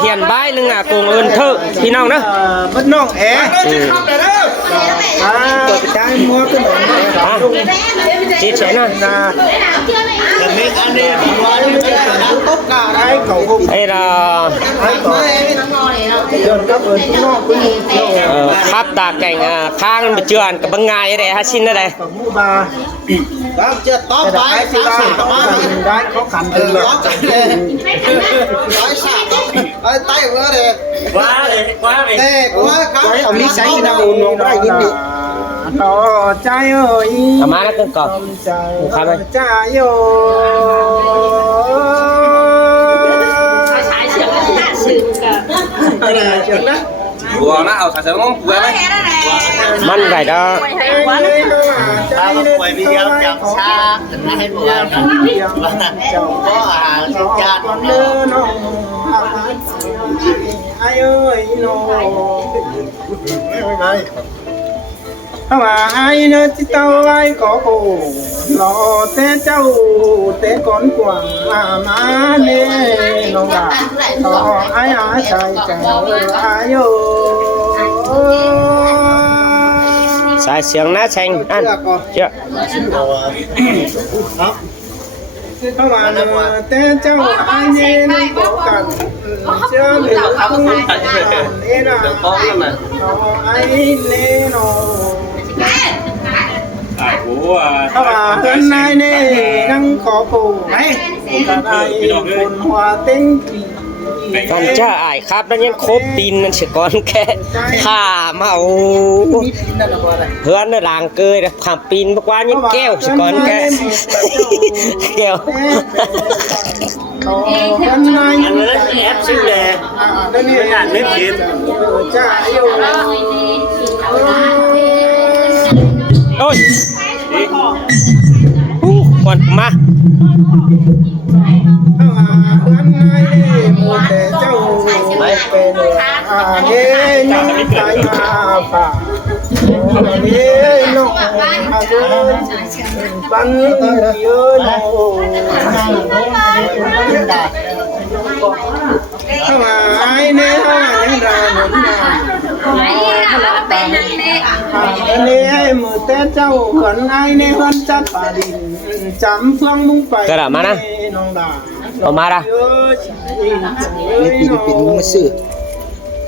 เฮียนบ้ายนึงอ่ะโกงเอินเถอะพี่น้องเด้อ mất nong é của trái mua cái món chia sẻ nói tốt cả đấy cậu cũng đây là khắp tà cảnh khang mà chưa ăn cái băng ngày đây hay xin đây này đó chưa tốt đấy đấy khó khăn từ đó tay của nó đây quá này quá ông lý sáng thì nào uống nó đi đó trai ơi má nó cưng còn khá đây trai ơi vừa nó ao sạch không vừa đấy măn vậy đó tao quay video chậm xa tình hay vừa chồng có cha nó ai ơi nó mà ai nữa chứ tao ai có cổ lọ té châu té con quảng má nè nó là lọ ai ai sai chào ai ơi sai sướng nát xanh ăn chưa các bạn té châu ai nè nó có cần chưa được không nè là nó ai nè nó các bạn hôm nay nè đang khó khổ đấy các ai buồn hòa tính còn cha ải khắp đó nhân khốp tin nên sẽ còn cái khả màu hứa nó làng cười là khảm pin qua những keo sẽ còn cái keo hôm nay anh lấy cái ép xinh đẹp đây là nếp thịt cha yêu ôi còn mà hôm nay một để châu về nghe những cái mà phà nghe nó ơi bắn ơi mà ai nè những ra những nè ai mở té châu còn ai nè hơn chặt bà đình chấm phương mung phải cái đó mà nè ở mà ra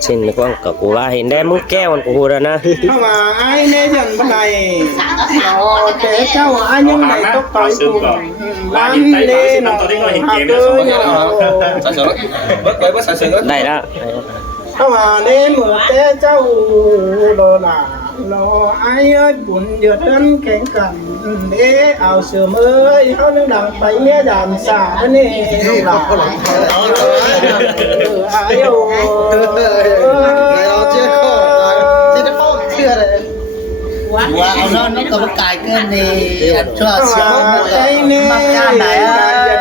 xin con cả cô ba hiện đây muốn keo của cô đó nè mà ai nè dần bên này nó té châu ai những này tóc tối cùng lăn lên nó đây đó mà nè mở té châu đồ là lo ai ơi buồn giật thân kén cẩn để ảo sửa mới áo lưng đằng bấy nhé đàn xả nè nó là ai yêu này nó chưa khó chứ nó khó chưa đấy wow nó có cái này cho xíu cái nè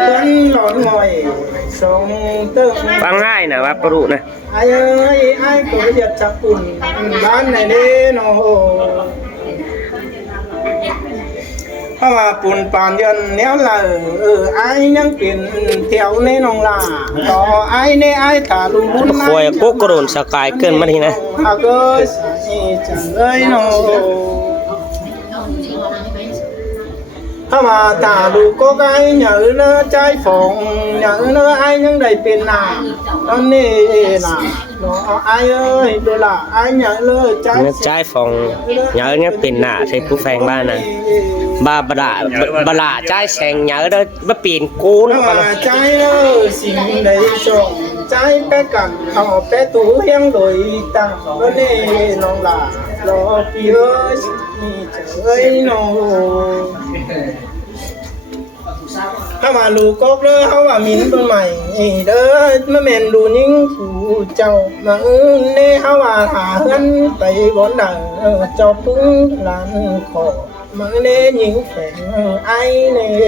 thân lộn ngồi sống tương băng hai nè ba pro nè ai ơi ai có giật chặt bùn bán này đi nó mà bùn bàn dân nếu là ai nhắn tiền theo nên nó là có ai nè ai thả luôn bún khôi cố cô đồn sao cái cơn mất thì nè cơ chẳng ơi nó mà thả đủ có cái nhớ nó trái phòng nhớ nó ai những đầy tiền nào nó nè là nó ai ơi đó là ai nhớ nó trái phòng nhớ nhớ tiền nạ thì cũng phèn ba nè bà lạ trái sèn nhớ đó bà tiền cú nó mà trái nó xin lấy chồng trái bé cẳng họ bé tú hiang đổi ta nó nè nó là nó kia ơi nó mà lù cốc đó họ mà mình bên mày đó mà mình lù những phụ châu mà nè họ mà thả hơn tay bốn đời cho cũng làm khổ mà nè những phèn ai nè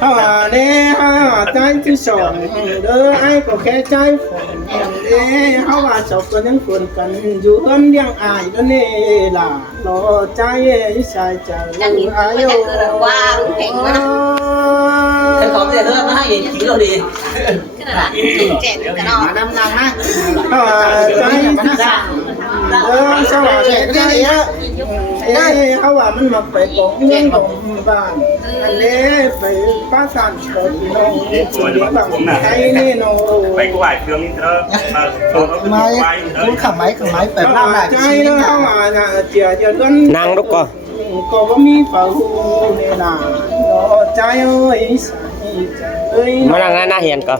họ mà nè họ trái chứ sòn đó ai có cái trái phèn เฮาว่าจบก็ยังคนกันอยู่เฮือนเลี้ยงอายนั่นนี่ล่ะรอใจชายใจอายโย ฉันขอไม่ได้เลิกมาให้คิวเราดี มาดำนางนะใจมันสั่งสว่างแสงได้ได้เขาว่ามันมาไปกองเมืองของบ้านอันนี้ไปป้าสันก็พี่น้องเลี้ยงแบบไอ้นี่โน ไปกูไหวเครื่องนี้เถอะโดนเอาไป ไม้ ไว้ คุณขับไม้ขับไม้เปิดหน้าได้ ใจนะเขาว่าเจียจะกัน นั่งลูกก็ ก็บ่มีเป่าเนี่ยนะใจเอ้ยเอ้ย มานั่งหน้าเฮียนก็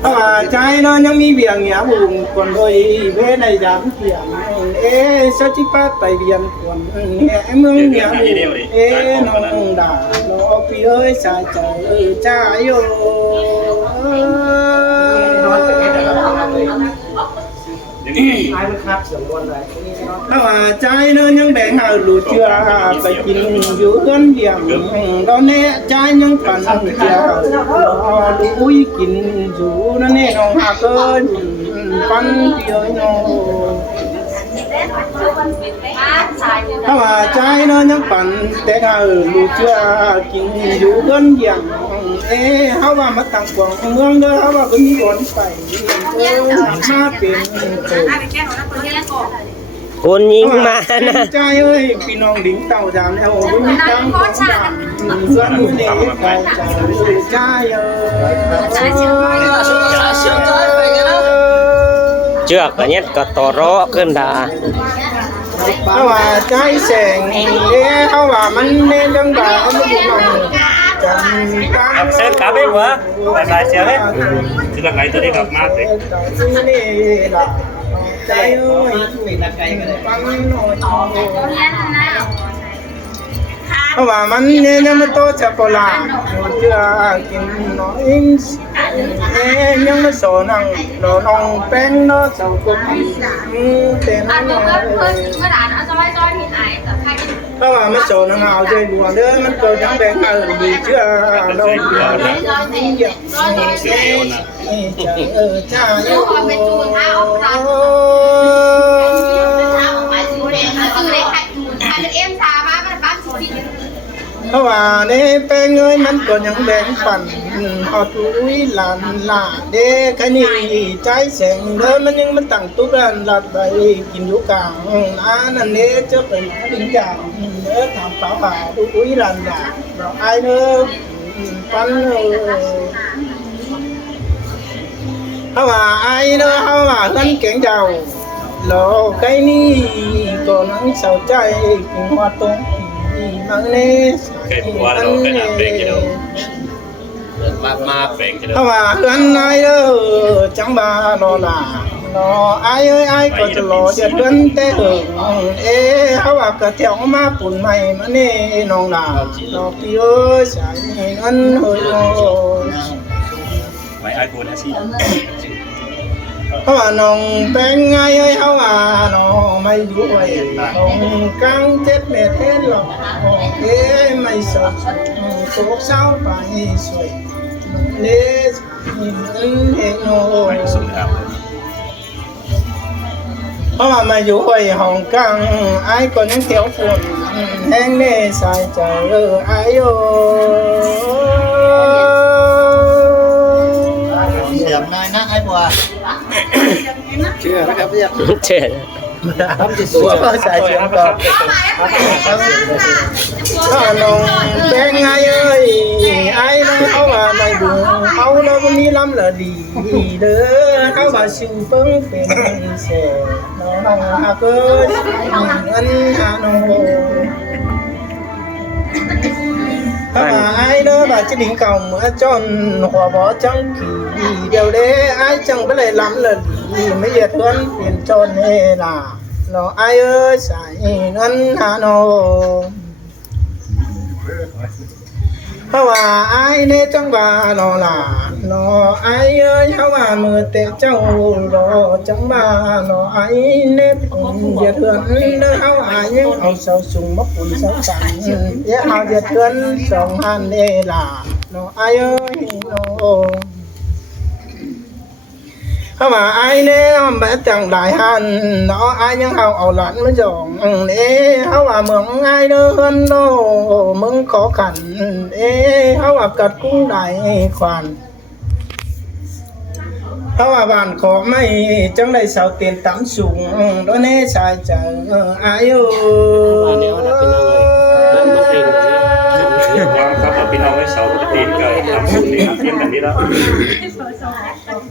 เพราะว่าใจเนาะยังมีเบียงเนี่ยบุญคนโดยเวในยามเที่ยงสัจจิปัตไปเบียนคนแห่เมืองเนี่ยน้องดาโลพี่เอ้ยสายใจใจโยเพราะว่าใจเนาะยังแบ่งเอาลูกเชื่อไปกินอยู่เฮือนเบียงเราเนี่ยใจยังปั่นเชื่อดูอุ้ยกินอยู่นั่นเองน้องหาเกินปั่นเดียวโยเพราะว่าใจเนาะยังปั่นแต่เอาลูกเชื่อกินอยู่เฮือนเบียงเขาว่ามาตั้งกวางเมืองเด้อเขาว่าก็มีวันไปมาเป็นคนยิงมานะ ใจเอ้ยพี่น้องดิ่งเต่าดำแล้วมีจังของดำส่วนมือนี้ใจใจเอ้ย เชือกอันนี้ก็ต่อรอขึ้นดา เพราะว่าใจแสงเขาว่ามันเน้นจังดาเขาไม่ดูมันจังการ เส้นขาเบ้หัวแต่สายเสียเลยคือหลักไหลตัวนี้กลับมาสิ นี่ล่ะใจเอ้ยฟังหน่อยเพราะว่ามันเนี่ยยังไม่โตจะโบราณเชื่อกินน้อยยังไม่โซนังเราลองแป้งเนาะเจ้าก็เต็มเพราะว่ามันโซนังเอาใจบัวเด้อมันเกิดยังแบ่งเอาดีเชื่อเราเชื่อจ้าเพราะว่าเนี่ยแป้งเอ้ยมันก็ยังแบ่งปันเอาตุ้ยหลานลาเด็กนี่ใจแสงเด้อมันยังมันตั้งตุ๊กอันลัดไปกินอยู่กลางนั่นเนี่ยจะเป็นสิ่งอย่างเด้อทำเปล่าบ่าตุ้ยหลานลาเราไอ้เด้อปันเพราะว่าไอ้เด้อเพราะว่าเงินเก่งเจ้าเราใครนี่ก็นั่งเศร้าใจกินหัวตรงมันนี่เพราะว่าเฮือนนายเด้อจังบารอลารอไอ้เอ้ยไอ้ก็จะรอจะเฮือนแต่เหิงเขาว่าก็เที่ยวมาปุ่นใหม่มานี่น้องลารอพี่เอ้ยใส่เงินเฮ้ย ไว้ไอโฟนนะสิ เพราะว่าน้องเป็นไงเอ้ยเขาว่าน้องไม่อยู่ไว้น้องกลางเจ็ดเมตรหรอกไม่สดโศกเศร้าไปสวยเลสเห็นโน่เพราะว่ามาอยู่ไว้ห้องกลางไอ้ก็ยังเที่ยวฝนแห้งเน่สายใจไอ้โยเสื่อมน้อยนะไอ้บัวเชื่อนะครับพี่ เช่น ทำจิตตัวใส่เสียงก่อนถ้าน้องเป็นไงเอ้ยไอ้น้องเขาว่าไม่ดูเขาเราก็มีลำละดีเด้อเขาว่าสิ่งเพิ่งเป็นแสนน้องหาเกิดเงินหาน้องถ้าว่าไอ้เด้อว่าจะดิ่งเก่าเมื่อจนหัวบ่จังขี่เดี๋ยวเด้ไอ้จังไปเลยลำละดีไม่เหยียดเงินเปลี่ยนจนเฮล่ะน้องไอ้เอ้ยใส่เงินหาน้องเพราะว่าไอ้เนี่ยจังว่ารอล่ะรอไอ้เอ้ยเขาว่ามือเตะเจ้ารอจังว่ารอไอ้เนี่ยผมอย่าเถื่อนเด้อเขาว่ายังเอาเสาสูงมาปุ่นเสาสันอย่าเอาอย่าเถื่อนสองหันเอล่ะรอไอ้เอ้ยรอ ถ้าว่าไอ้เนี่ยแบบจังได้หันเนาะไอ้ยังเอาหลานมาจองเอ้เขาว่าเมืองไอ้เดินโนมึงขอขันเอ้เขาว่ากัดกุ้งได้ควันเขาว่าบ้านขอไม่จังได้เสาเตียนต่ำสูงโดนเน่ชายเจออายุ ครับพี่น้องให้เสาตีนกันทำสุดนี่เทียบกันนี่แล้ว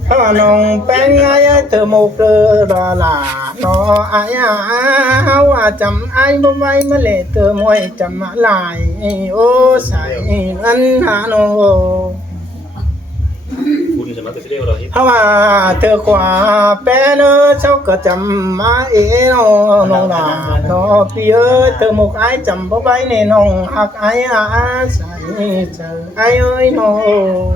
เขาว่าน้องแป้งไอ้เธอโมกเกอรอลาเนาะไอ้เขาว่าจำไอ้บ่ไว้มาเล่เธอมวยจำมาลายโอ้ใส่เงินหาโน คุณจะมาเป็นเรื่องอะไร เพราะว่าเธอกว่าแป้เนอเจ้าก็จำมาเอ๋น้องลาเนาะพี่เอ้ยเธอหมกไอ้จำบ่ไว้ในน้องหักไอ้ใส่เจอไอ้เอ้ยน้อง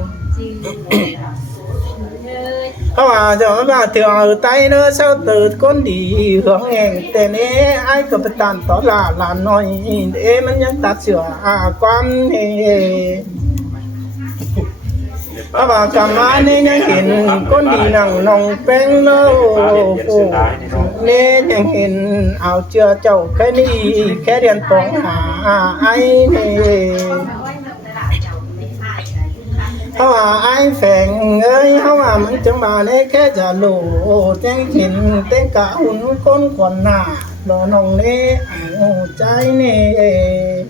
เพราะว่าเจ้าว่าเธอเอาไตเนอเจ้าตื่นคนดีหวงแหงแต่เนี้ไอ้ก็ไปตันต่อลาน้อยเอ๊มันยังตัดเสือความเฮเพราะว่ากำมาเนี่ยยังเห็นคนดีนั่งนองแป้งเล่าเนี่ยยังเห็นเอาเชื่อเจ้าแค่นี้แค่เรียนปองหาไอ้เนี่ยเพราะว่าไอ้แฝงเอ้ยเพราะว่ามันจังมาเนี่ยแค่จะโหลแจ้งเห็นเต้นกะหุ่นคนก่อนหน้าดอน้องเนี่ยเอาใจเนี่ย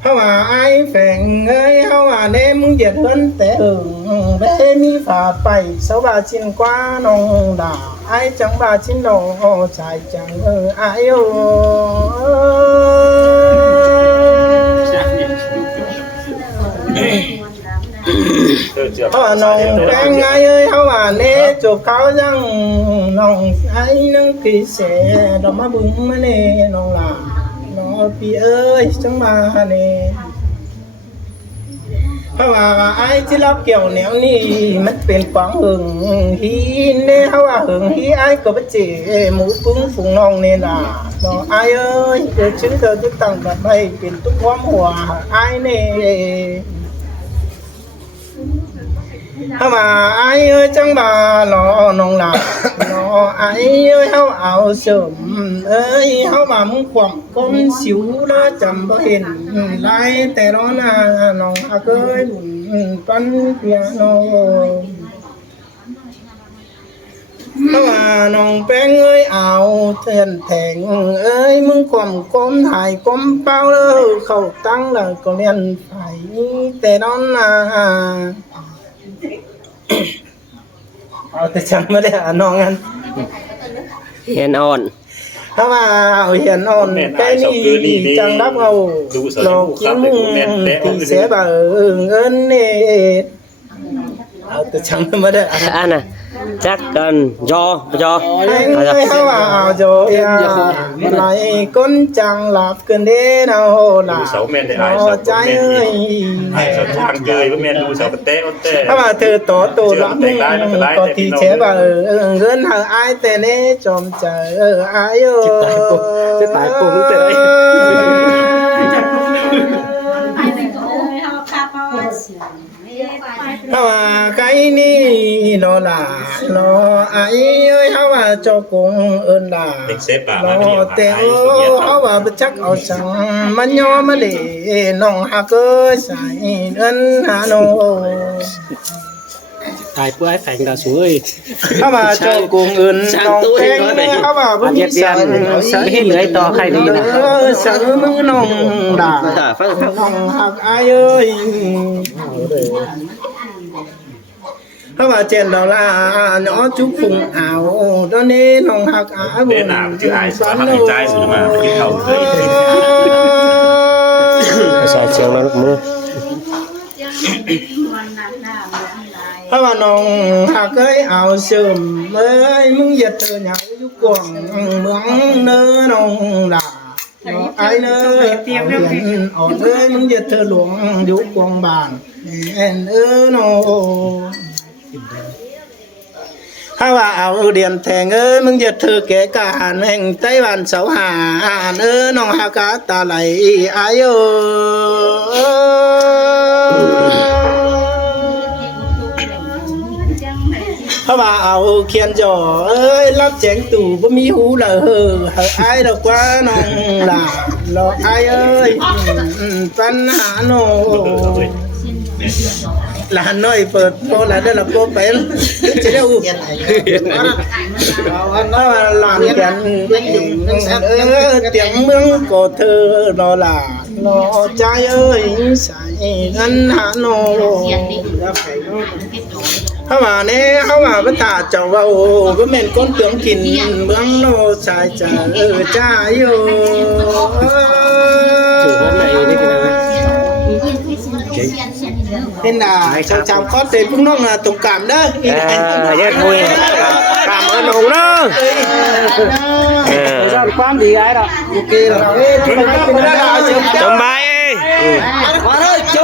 เพราะว่าไอ้แฝงเอ้ยเพราะว่าเน่มึงเหยียดเงินแต่เบ้มีฝาไปสบาชินกว่าน้องด่าไอ้จังบาชินน้องใจจังไอ้โอเพราะว่าน้องแป้งไงเอ้ยเพราะว่าเน่จบเขาจังน้องไอ้นึงกี่เสดอกมาบึ้งมาเน่น้องล่ะน้องพี่เอ้ยจังมาเน่เพราะว่าไอ้ที่รับเกี่ยวแนวนี้มันเป็นความหึงฮีเน่เพราะว่าหึงฮีไอ้ก็ไปเจหมูปึ้งฝูงน้องเน่ล่ะน้องไอ้เอ้ยเดี๋ยวฉันเธอจะตั้งแบบให้เป็นทุกความหัวไอ้เน่เข้ามาไอ้เอ้ยจังบาหล่อน้องหลับหล่อไอ้เอ้ยเขาเอาเสริมเอ้ยเขามามึงความก้มสิวแล้วจำบ่เห็นไล่แต่ร้อนหน้าน้องอาเกยบุญปั้นเปียโนเข้ามาน้องแป้งเอ้ยเอาเทียนแทงเอ้ยมึงความก้มถ่ายก้มเป้าเลยเข้าตั้งแล้วก็เลียนไฟแต่ร้อนหน้าเอาแต่ฉันไม่ได้น้องกันเห็นอ่อน ถ้าว่าเอาเห็นอ่อนแค่นี้จังรับเอาลองกินตีเสียบ่เงินนี่เอาแต่ฉันไม่ได้อันน่ะจักกันยอให้เขาว่าเอาโจยาไหลก้นจังหลับกันเด้เอาหลับใจเอ้ยทางเกยว่าแม่ดูเสาเต้เต้ ถ้าว่าเธอต่อตัวหลับก็ตีเสียบ่เงินหาไอ้แต่เน่จอมใจไอ้โอ้จะตายปุ๊บแต่ถ้าว่าไก่นี่รอล่ะรอไอ้เอ้ยเขาว่าเจ้ากงเอิ้นล่ะรอแต่เขาว่าบ่จักเอาสังมันยอมมาเลยน้องฮักเอ้ยใส่เอิ้นหาโนตายเพื่อให้แฝงดาวสวย เขาว่าเจ้ากงเอิ้นน้องแพงเขาว่าบ่มีสังเฮ็ดเลยต่อใครดีนะสังมือน้องด่าน้องฮักไอ้เอ้ยเพราะว่าเจนดอลลาร์เนาะจุกฝุ่งเอาตอนนี้น้องหักอาบุญสันโลใจสุดมาที่เขาเคยใส่เชียงแล้วมือเพราะว่าน้องหักเอ้ยเอาเสริมเอ้ยมึงอย่าเธอเหงาอยู่กวางเมืองเนื้อน้องด่าไอ้เนื้อเตียมอ่อนเอ้ยมึงอย่าเธอหลวงอยู่กวางบานแอนน้องถ้าว่าเอาเดียนแทงมึงจะเธอแก่กาหันแห่งไต้หวันเสาหาน้องหากาตาไหลอาย เขาว่าเอาเขียนจ่อเอ้ยรับแจงตู่บ่มีหูละเฮ้อไอ้ดอกว่าน้องล่ะรอไอ้เอ้ยปัญหาโนหลานน้อยเปิดโปหลานได้ละโปเป็นจะได้อู้เอาหลานเขียนเตียงเมืองก็เธอรอล่ะรอใจเอ้ยใส่เงินหาโนเขาว่าเนี่ยเขาว่าพระตาเจ้าว่าโอ้ก็แม่นก้นเตืองกินเมืองโนชายจ่าจ้าโยเห็นด่าชาวจำข้อเต็มพุ่งน้องตรงกลางเด้อนี่ไง ยัดคุยกามเอิ้นหงเด้อ ชอบความดีไอ้ดอกโอเคแล้วจมไป จมไป มาเลยจม